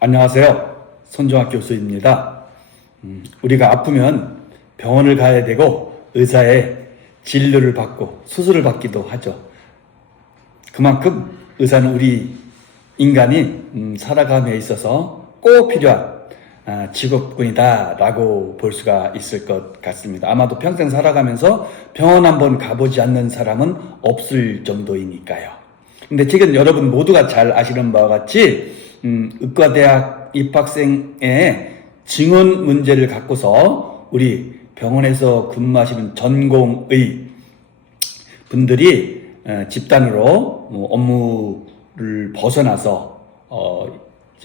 안녕하세요. 손종학 교수입니다. 우리가 아프면 병원을 가야 되고 의사의 진료를 받고 수술을 받기도 하죠. 그만큼 의사는 우리 인간이 살아감에 있어서 꼭 필요한 직업군이다 라고 볼 수가 있을 것 같습니다. 아마도 평생 살아가면서 병원 한번 가보지 않는 사람은 없을 정도이니까요. 근데 지금 여러분 모두가 잘 아시는 바와 같이 의과대학 입학생의 증원 문제를 갖고서 우리 병원에서 근무하시는 전공의 분들이 집단으로 업무를 벗어나서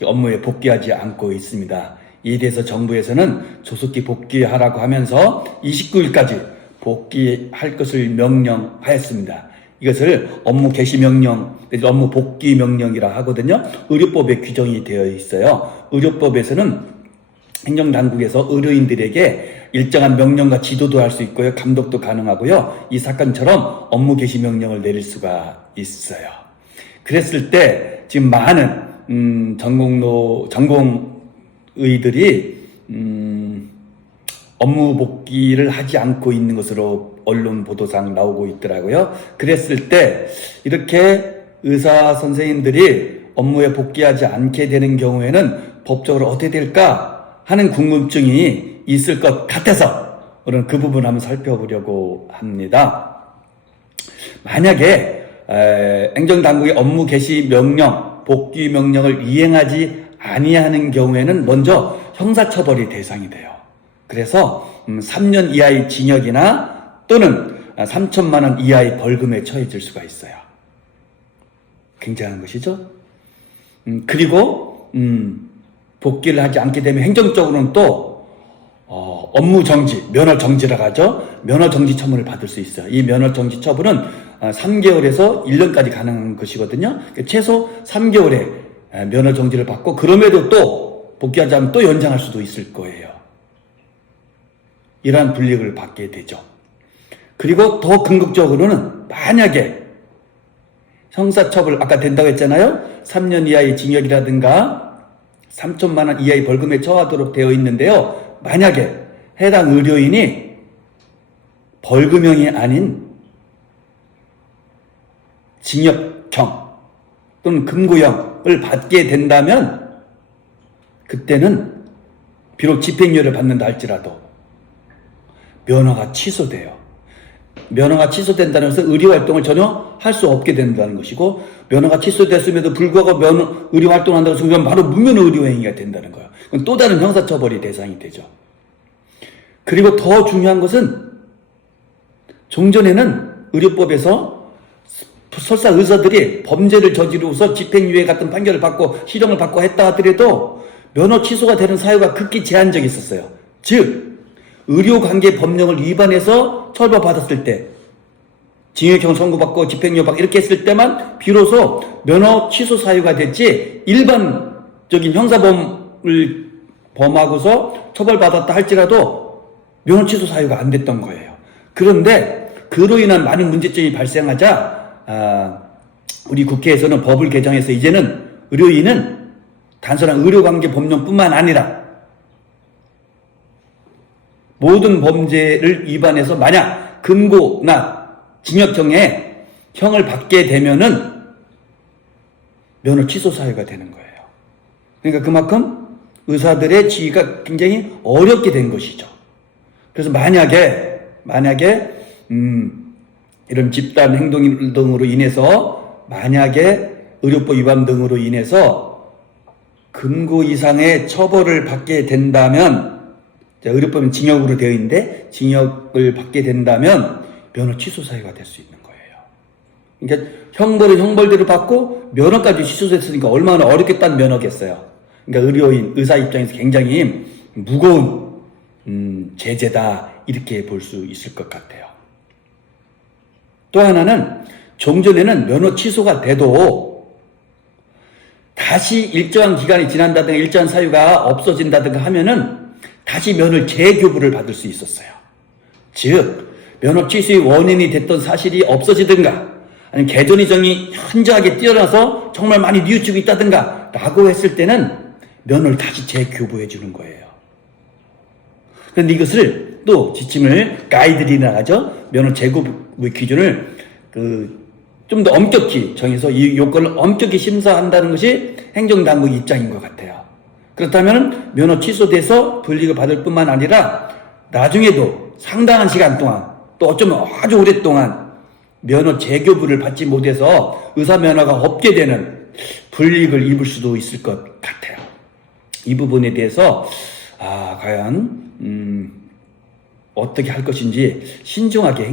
업무에 복귀하지 않고 있습니다. 이에 대해서 정부에서는 조속히 복귀하라고 하면서 29일까지 복귀할 것을 명령하였습니다. 이것을 업무 개시 명령, 업무 복귀 명령이라 하거든요. 의료법에 규정이 되어 있어요. 의료법에서는 행정당국에서 의료인들에게 일정한 명령과 지도도 할 수 있고요. 감독도 가능하고요. 이 사건처럼 업무 개시 명령을 내릴 수가 있어요. 그랬을 때 지금 많은 전공의들이 업무 복귀를 하지 않고 있는 것으로 언론 보도상 나오고 있더라고요. 그랬을 때 이렇게 의사 선생님들이 업무에 복귀하지 않게 되는 경우에는 법적으로 어떻게 될까 하는 궁금증이 있을 것 같아서 오늘 그 부분 한번 살펴보려고 합니다. 만약에 행정당국의 업무 개시 명령, 복귀 명령을 이행하지 아니하는 경우에는 먼저 형사처벌이 대상이 돼요. 그래서 3년 이하의 징역이나 또는 3천만 원 이하의 벌금에 처해질 수가 있어요. 굉장한 것이죠. 그리고 복귀를 하지 않게 되면 행정적으로는 또 업무 정지, 면허 정지라고 하죠. 면허 정지 처분을 받을 수 있어요. 이 면허 정지 처분은 3개월에서 1년까지 가능한 것이거든요. 최소 3개월에 면허 정지를 받고 그럼에도 또 복귀하지 않으면 또 연장할 수도 있을 거예요. 이러한 불이익을 받게 되죠. 그리고 더 궁극적으로는 만약에 형사처벌 아까 된다고 했잖아요. 3년 이하의 징역이라든가 3천만 원 이하의 벌금에 처하도록 되어 있는데요. 만약에 해당 의료인이 벌금형이 아닌 징역형 또는 금고형을 받게 된다면 그때는 비록 집행유예를 받는다 할지라도 면허가 취소돼요. 면허가 취소된다는 것은 의료활동을 전혀 할 수 없게 된다는 것이고, 면허가 취소됐음에도 불구하고 의료활동을 한다고 해서 그건 바로 무면허의료행위가 된다는 거예요. 그건 또 다른 형사처벌이 대상이 되죠. 그리고 더 중요한 것은 종전에는 의료법에서 설사 의사들이 범죄를 저지르고서 집행유예 같은 판결을 받고 실형을 받고 했다 하더라도 면허 취소가 되는 사유가 극히 제한적이 있었어요. 즉 의료관계 법령을 위반해서 처벌받았을 때 징역형 선고받고 집행유예 받고 이렇게 했을 때만 비로소 면허 취소 사유가 됐지 일반적인 형사범을 범하고서 처벌받았다 할지라도 면허 취소 사유가 안 됐던 거예요. 그런데 그로 인한 많은 문제점이 발생하자 우리 국회에서는 법을 개정해서 이제는 의료인은 단순한 의료관계 법령뿐만 아니라 모든 범죄를 위반해서 만약 금고나 징역형의 형을 받게 되면은 면허 취소 사유가 되는 거예요. 그러니까 그만큼 의사들의 지위가 굉장히 어렵게 된 것이죠. 그래서 만약에 이런 집단 행동 등으로 인해서 만약에 의료법 위반 등으로 인해서 금고 이상의 처벌을 받게 된다면 의료법은 징역으로 되어 있는데 징역을 받게 된다면 면허 취소 사유가 될 수 있는 거예요. 그러니까 형벌은 형벌대로 받고 면허까지 취소됐으니까 얼마나 어렵겠다는 면허겠어요. 그러니까 의사 입장에서 굉장히 무거운 제재다 이렇게 볼 수 있을 것 같아요. 또 하나는 종전에는 면허 취소가 돼도 다시 일정한 기간이 지난다든가 일정한 사유가 없어진다든가 하면은 다시 면허 재교부를 받을 수 있었어요. 즉 면허 취소의 원인이 됐던 사실이 없어지든가 아니면 개존 이정이 현저하게 뛰어나서 정말 많이 뉘우치고 있다든가 라고 했을 때는 면허를 다시 재교부해 주는 거예요. 그런데 이것을 또 지침을 가이드라인이라 하죠. 면허 재교부 기준을 좀 더 엄격히 정해서 이 요건을 엄격히 심사한다는 것이 행정당국 입장인 것 같아요. 그렇다면 면허 취소돼서 불이익을 받을 뿐만 아니라 나중에도 상당한 시간 동안 또 어쩌면 아주 오랫동안 면허 재교부를 받지 못해서 의사면허가 없게 되는 불이익을 입을 수도 있을 것 같아요. 이 부분에 대해서 과연 어떻게 할 것인지 신중하게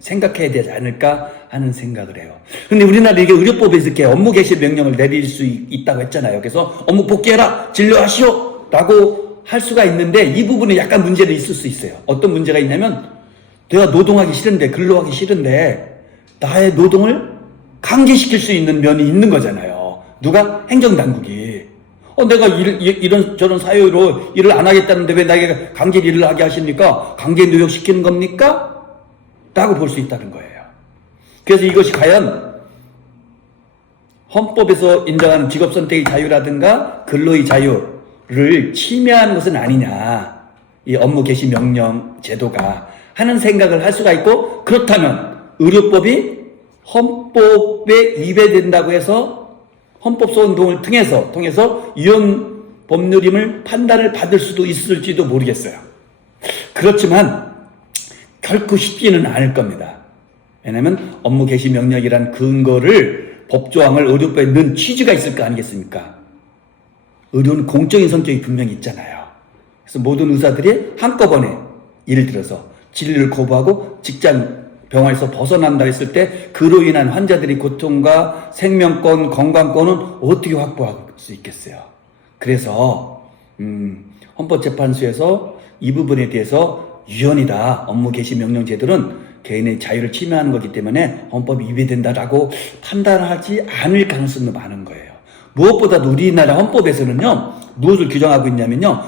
생각해야 되지 않을까 하는 생각을 해요. 근데 우리나라 이게 의료법에서 이렇게 업무 개시 명령을 내릴 수 있다고 했잖아요. 그래서 업무 복귀해라, 진료하시오 라고 할 수가 있는데 이 부분에 약간 문제가 있을 수 있어요. 어떤 문제가 있냐면 내가 노동하기 싫은데, 근로하기 싫은데 나의 노동을 강제시킬 수 있는 면이 있는 거잖아요. 누가? 행정당국이. 내가 이런 저런 사유로 일을 안 하겠다는데 왜 나에게 강제 일을 하게 하십니까? 강제 노역시키는 겁니까? 라고 볼 수 있다는 거예요. 그래서 이것이 과연 헌법에서 인정하는 직업선택의 자유라든가 근로의 자유를 침해하는 것은 아니냐, 이 업무 개시 명령 제도가 하는 생각을 할 수가 있고, 그렇다면 의료법이 헌법에 위배된다고 해서 헌법소원동을 통해서 위헌 법률임을 판단을 받을 수도 있을지도 모르겠어요. 그렇지만 결코 쉽지는 않을 겁니다. 왜냐하면 업무 개시 명령이란 근거를 법조항을 의료법에 넣은 취지가 있을 거 아니겠습니까? 의료는 공적인 성격이 분명히 있잖아요. 그래서 모든 의사들이 한꺼번에 예를 들어서 진료를 거부하고 직장 병원에서 벗어난다 했을 때 그로 인한 환자들의 고통과 생명권, 건강권은 어떻게 확보할 수 있겠어요? 그래서 헌법재판소에서 이 부분에 대해서 위헌이다, 업무 개시 명령 제도는 개인의 자유를 침해하는 거기 때문에 헌법이 위배된다라고 판단하지 않을 가능성도 많은 거예요. 무엇보다도 우리나라 헌법에서는요, 무엇을 규정하고 있냐면요,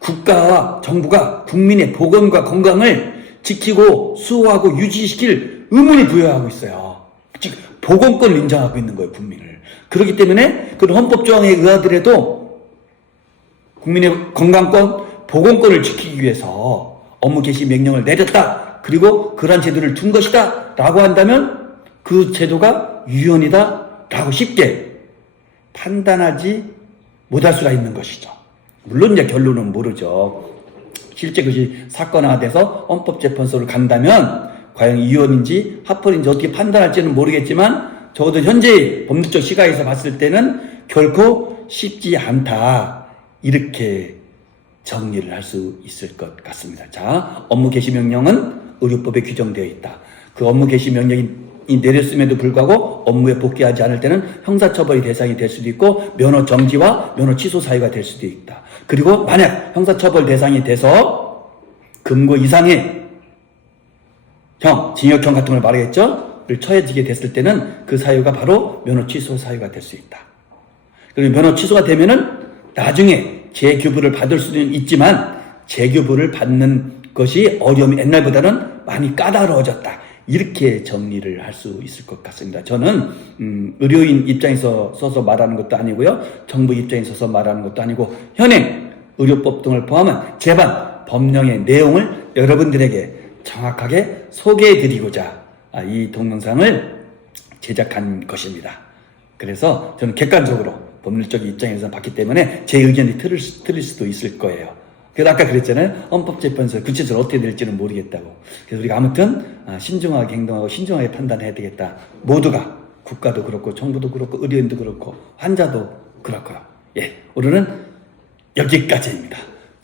국가와 정부가 국민의 보건과 건강을 지키고 수호하고 유지시킬 의무를 부여하고 있어요. 즉 보건권을 인정하고 있는 거예요, 국민을. 그렇기 때문에 그런 헌법 조항에 의하더라도 국민의 건강권, 보건권을 지키기 위해서 업무 개시 명령을 내렸다, 그리고 그러한 제도를 둔 것이다 라고 한다면 그 제도가 위헌이다 라고 쉽게 판단하지 못할 수가 있는 것이죠. 물론 이제 결론은 모르죠. 실제 그것이 사건화가 돼서 헌법재판소를 간다면 과연 위헌인지 합헌인지 어떻게 판단할지는 모르겠지만 적어도 현재의 법률적 시각에서 봤을 때는 결코 쉽지 않다, 이렇게 정리를 할 수 있을 것 같습니다. 자, 업무 개시 명령은 의료법에 규정되어 있다. 그 업무 개시 명령이 내렸음에도 불구하고 업무에 복귀하지 않을 때는 형사처벌의 대상이 될 수도 있고 면허 정지와 면허 취소 사유가 될 수도 있다. 그리고 만약 형사처벌 대상이 돼서 금고 이상의 징역형 같은 걸 말하겠죠? 를 처해지게 됐을 때는 그 사유가 바로 면허 취소 사유가 될 수 있다. 그리고 면허 취소가 되면은 나중에 재교부를 받을 수는 있지만 재교부를 받는 것이 어려움이 옛날보다는 많이 까다로워졌다, 이렇게 정리를 할 수 있을 것 같습니다. 저는 의료인 입장에서 서서 말하는 것도 아니고요, 정부 입장에 서서 말하는 것도 아니고 현행 의료법 등을 포함한 제반 법령의 내용을 여러분들에게 정확하게 소개해드리고자 이 동영상을 제작한 것입니다. 그래서 저는 객관적으로 법률적 입장에서 봤기 때문에 제 의견이 틀릴 수도 있을 거예요. 그래서 아까 그랬잖아요. 헌법재판소 구체적으로 어떻게 될지는 모르겠다고. 그래서 우리가 아무튼 신중하게 행동하고 신중하게 판단해야 되겠다. 모두가, 국가도 그렇고 정부도 그렇고 의료인도 그렇고 환자도 그렇고요. 예, 오늘은 여기까지입니다.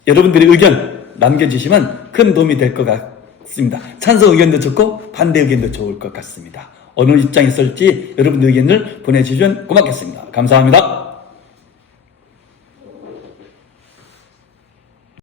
여러분들의 의견 남겨주시면 큰 도움이 될 것 같습니다. 찬성 의견도 좋고 반대 의견도 좋을 것 같습니다. 어느 입장에 쓸지 여러분들 의견을 보내주시면 고맙겠습니다. 감사합니다.